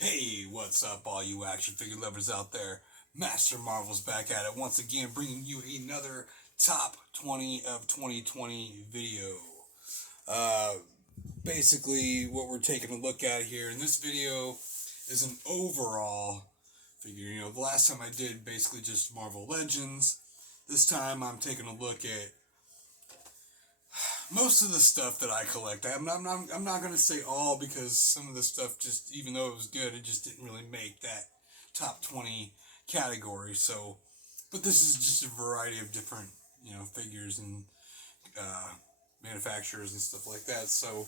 Hey, what's up, all you action figure lovers out there? MasterMarvels back at it once again, bringing you another top 20 of 2020 video. Uh, Basically, what we're taking a look at here in this video is an overall figure. You know, the last time I did basically just Marvel Legends. This time I'm taking a look at most of the stuff that I collect. I'm not going to say all because some of the stuff just, even though it was good, it just didn't really make that top 20 category. So, but this is just a variety of different, figures and uh, manufacturers and stuff like that. So,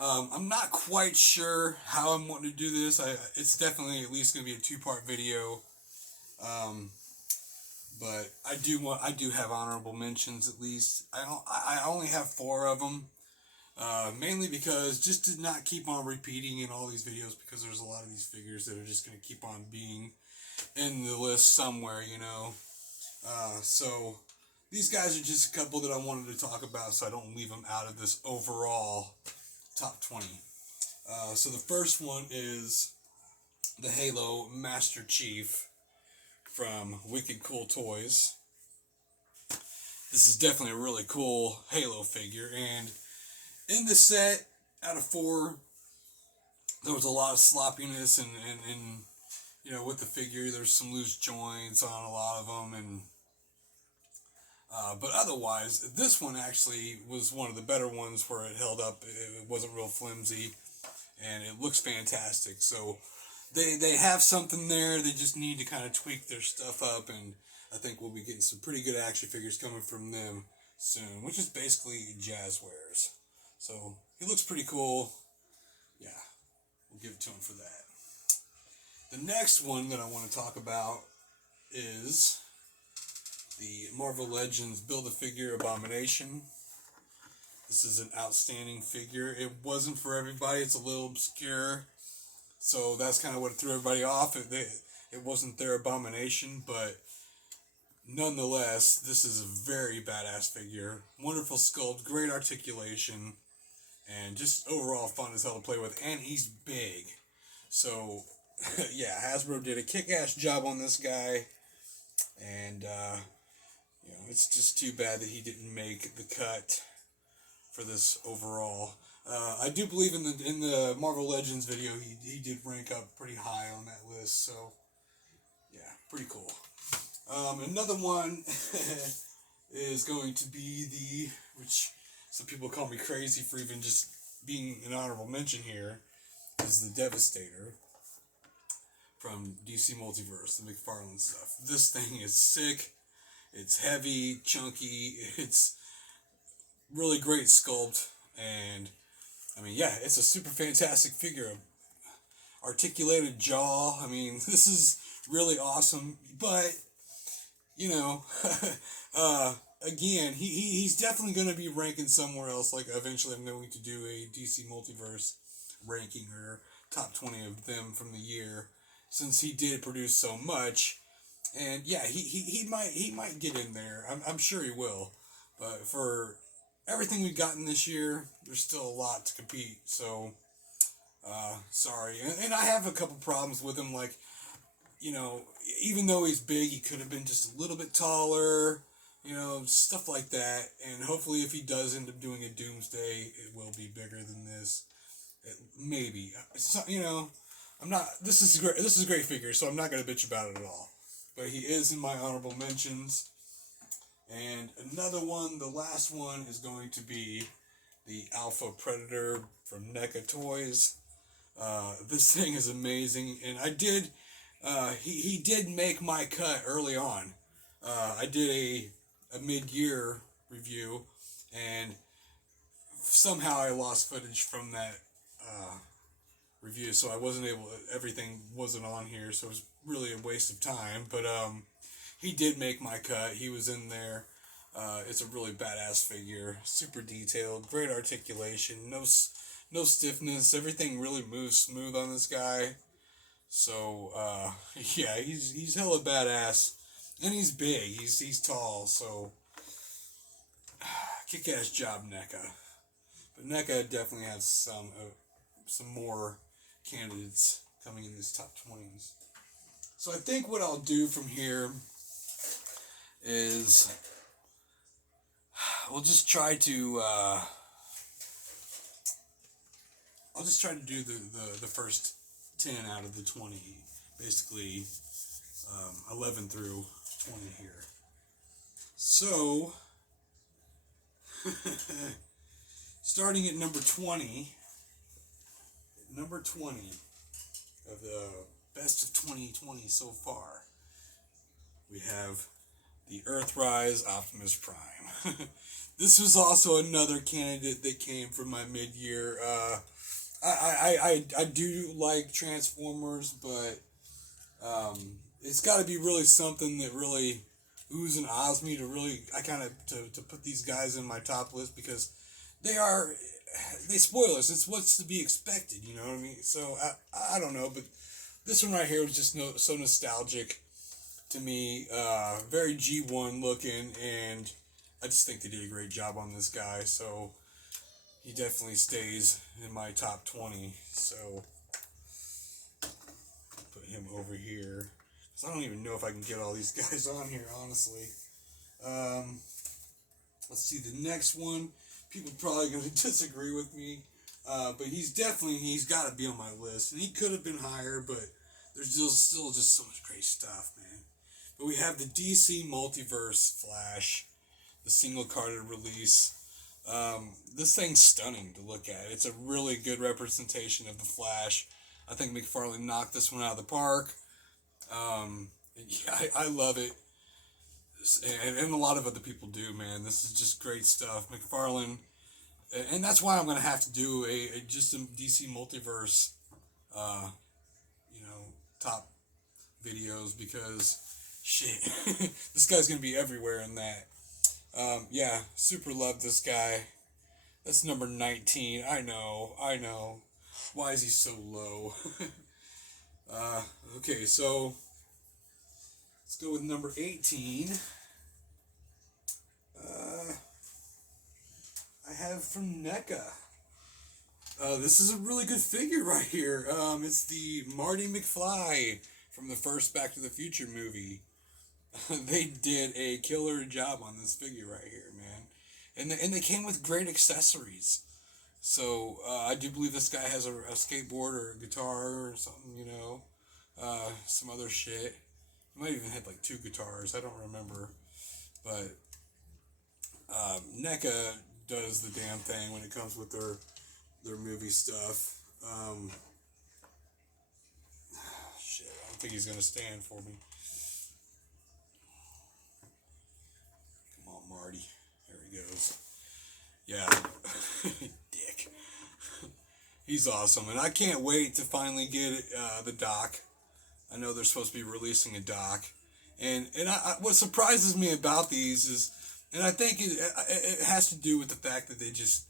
I'm not quite sure how I'm wanting to do this. It's definitely at least going to be a two-part video. Um, but I do have honorable mentions at least. I only have four of them. Mainly because just to not keep on repeating in all these videos, because there's a lot of these figures that are just going to keep on being in the list somewhere. So these guys are just a couple that I wanted to talk about, so I don't leave them out of this overall top 20. So the first one is the Halo Master Chief from Wicked Cool Toys. This is definitely a really cool Halo figure, and in the set, out of four, there was a lot of sloppiness, and with the figure, there's some loose joints on a lot of them, and but otherwise, this one actually was one of the better ones where it held up. It wasn't real flimsy, and it looks fantastic. So they have something there. They just need to kind of tweak their stuff up, and I think we'll be getting some pretty good action figures coming from them soon, which is basically Jazzwares. So he looks pretty cool. Yeah, we'll give it to him for that. The next one that I want to talk about is the Marvel Legends Build-A-Figure Abomination. This is an outstanding figure. It wasn't for everybody. It's a little obscure. So that's kind of what threw everybody off. It wasn't their Abomination, but nonetheless, this is a very badass figure. Wonderful sculpt, great articulation, and just overall fun as hell to play with. And he's big. So, yeah, Hasbro did a kick-ass job on this guy. And, it's just too bad that he didn't make the cut for this overall. I do believe in the Marvel Legends video, he did rank up pretty high on that list. So, yeah, pretty cool. Another one is going to be which some people call me crazy for even just being an honorable mention here, is the Devastator from DC Multiverse, the Mcfarlane stuff. This thing is sick. It's heavy, chunky. It's really great sculpt, and I mean, yeah, it's a super fantastic figure. Articulated jaw. I mean, this is really awesome. But again, he's definitely going to be ranking somewhere else. Like eventually, I'm going to do a DC Multiverse ranking or top 20 of them from the year, since he did produce so much. And yeah, he might get in there. I'm sure he will. But for everything we've gotten this year, there's still a lot to compete. So sorry. And I have a couple problems with him. Like, even though he's big, he could have been just a little bit taller. Stuff like that. And hopefully, if he does end up doing a Doomsday, it will be bigger than this. Maybe. So, I'm not. This is great. This is a great figure, so I'm not gonna bitch about it at all. But he is in my honorable mentions. And another one, the last one, is going to be the Alpha Predator from NECA Toys. This thing is amazing, and I did. He did make my cut early on. I did a mid-year review, and somehow I lost footage from that review, so I wasn't able. Everything wasn't on here, so it was really a waste of time. But he did make my cut. He was in there. It's a really badass figure, super detailed, great articulation, no stiffness. Everything really moves smooth on this guy. So yeah, he's hella badass, and he's big. He's tall. So kick-ass job, NECA. But NECA definitely has some more candidates coming in these top 20s. So I think what I'll do from here is we'll just try to I'll just try to do the first 10 out of the 20, basically 11 through 20 here. So starting at number 20 of the best of 2020 so far, we have the Earthrise Optimus Prime. This was also another candidate that came from my mid-year. I do like Transformers, but it's got to be really something that really oohs and ahs me to really to put these guys in my top list, because they spoil us. It's what's to be expected, you know what I mean? So I don't know, but this one right here was just so nostalgic to me. Very G1 looking, and I just think they did a great job on this guy. So he definitely stays in my top 20. So put him over here. So I don't even know if I can get all these guys on here, honestly. Let's see the next one. People are probably going to disagree with me, but he's got to be on my list. And he could have been higher, but there's still just so much great stuff, man. But we have the DC Multiverse Flash, the single-carded release. This thing's stunning to look at. It's a really good representation of the Flash. I think Mcfarlane knocked this one out of the park. Yeah, I love it. And a lot of other people do, man. This is just great stuff. Mcfarlane, and that's why I'm going to have to do just some DC Multiverse, top videos, because shit, this guy's going to be everywhere in that. Yeah, super love this guy. That's number 19. I know. Why is he so low? Okay, so let's go with number 18. I have from Mecca. This is a really good figure right here. It's the Marty Mcfly from the first Back to the Future movie. They did a killer job on this figure right here, man. And they came with great accessories. So I do believe this guy has a skateboard or a guitar or something, some other shit. He might even have like 2 guitars. I don't remember. But NECA does the damn thing when it comes with their movie stuff. Shit, I don't think he's gonna stand for me. Come on, Marty. There he goes. Yeah, dick. He's awesome, and I can't wait to finally get the doc. I know they're supposed to be releasing a doc, and what surprises me about these is, and I think it has to do with the fact that they just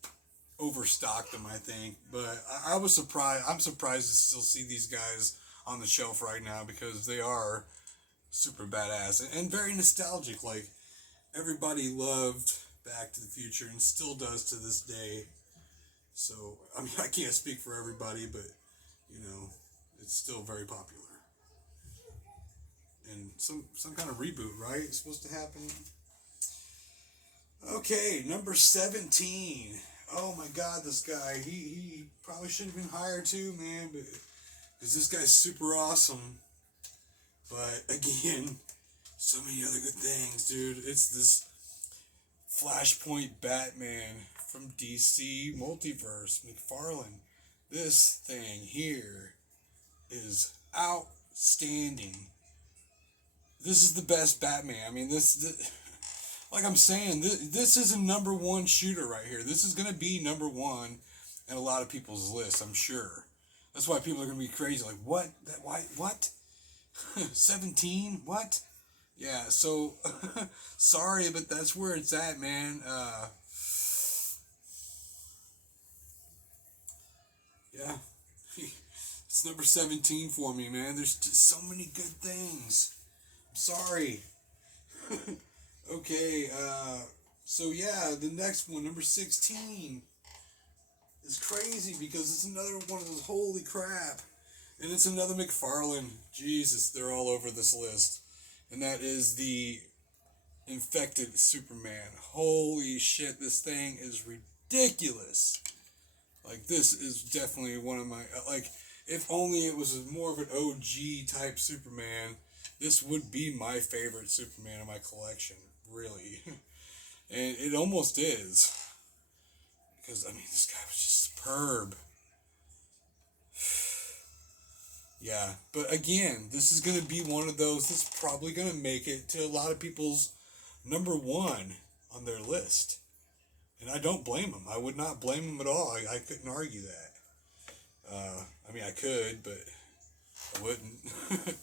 overstocked them, I think. But I was surprised. I'm surprised to still see these guys on the shelf right now, because they are super badass and very nostalgic. Like, everybody loved Back to the Future and still does to this day. So, I mean, I can't speak for everybody, but, it's still very popular. And some kind of reboot, right? It's supposed to happen. Okay, number 17. Oh my God, this guy. He probably should have been higher too, man, but because this guy's super awesome. But again, so many other good things, dude. It's this Flashpoint Batman from DC Multiverse, Mcfarlane. This thing here is outstanding. This is the best Batman. I mean, like I'm saying, this is a number one shooter right here. This is going to be number one in a lot of people's lists, I'm sure. That's why people are going to be crazy. Like, what? What? 17? What? Yeah, so, sorry, but that's where it's at, man. Yeah. It's number 17 for me, man. There's just so many good things. I'm sorry. Okay, so yeah, the next one, number 16, is crazy because it's another one of those holy crap. And it's another McFarlane. Jesus, they're all over this list. And that is the Infected Superman. Holy shit, this thing is ridiculous. Like, this is definitely one of my... Like, if only it was more of an OG type Superman, this would be my favorite Superman in my collection. Really. And it almost is. Because, I mean, this guy was just superb. Yeah, but again, this is going to be one of those that's probably going to make it to a lot of people's number one on their list. And I don't blame them. I would not blame them at all. I couldn't argue that. I mean, I could, but I wouldn't.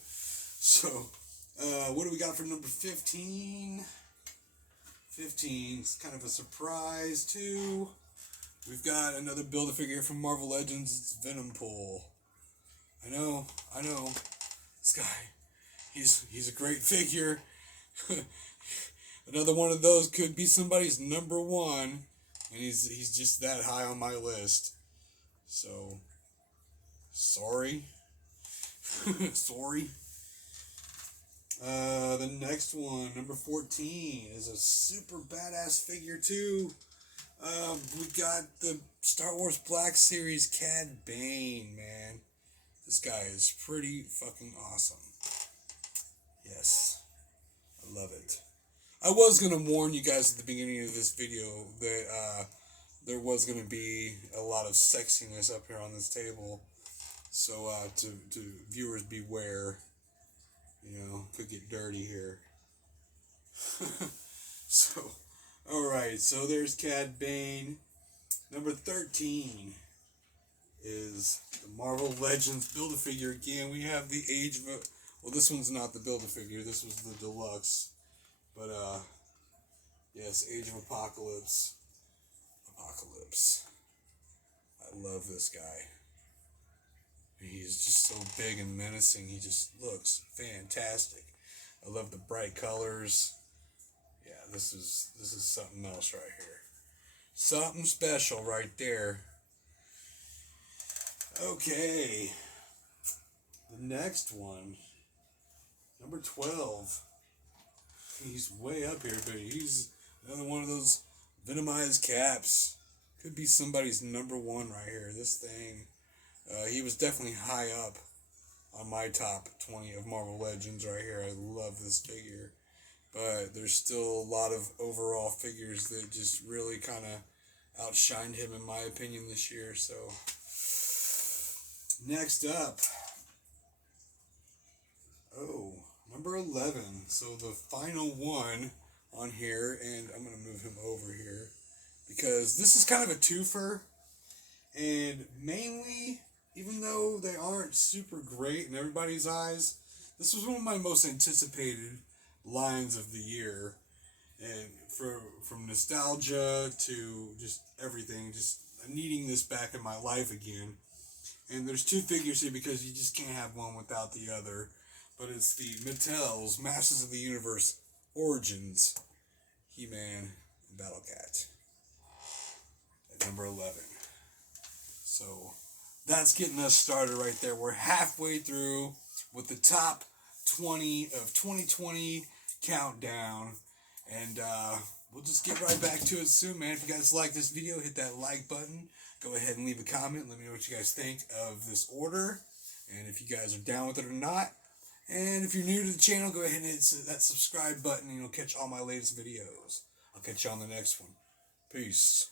So, what do we got for number 15? 15 is kind of a surprise, too. We've got another Build-A-Figure from Marvel Legends. It's Venom Pool. I know. This guy, he's a great figure. Another one of those could be somebody's number one, and he's just that high on my list. So, sorry. Sorry. The next one, number 14, is a super badass figure too. We got the Star Wars Black Series Cad Bane, man. This guy is pretty fucking awesome. Yes. I love it. I was going to warn you guys at the beginning of this video that there was going to be a lot of sexiness up here on this table. So to viewers beware. You know, could get dirty here. So, alright, so there's Cad Bane. Number 13 is the Marvel Legends Build-A-Figure. Again, we have the Age of... Well, this one's not the Build-A-Figure. This was the Deluxe. But, yes, Age of Apocalypse. I love this guy. He's just so big and menacing. He just looks fantastic. I love the bright colors. Yeah, this is something else right here. Something special right there. Okay. The next one. Number 12. He's way up here, but he's another one of those Venomized Caps. Could be somebody's number one right here. This thing. He was definitely high up on my top 20 of Marvel Legends right here. I love this figure. But there's still a lot of overall figures that just really kind of outshined him, in my opinion, this year. So, next up. Oh, number 11. So, the final one on here, and I'm going to move him over here, because this is kind of a twofer. And mainly, even though they aren't super great in everybody's eyes, this was one of my most anticipated lines of the year. And from nostalgia to just everything, just needing this back in my life again. And there's two figures here because you just can't have one without the other. But it's the Mattel's Masters of the Universe Origins He-Man and Battle Cat at number 11. So that's getting us started right there. We're halfway through with the top 20 of 2020 countdown. And we'll just get right back to it soon, man. If you guys like this video, hit that like button. Go ahead and leave a comment. Let me know what you guys think of this order. And if you guys are down with it or not. And if you're new to the channel, go ahead and hit that subscribe button and you'll catch all my latest videos. I'll catch you on the next one. Peace.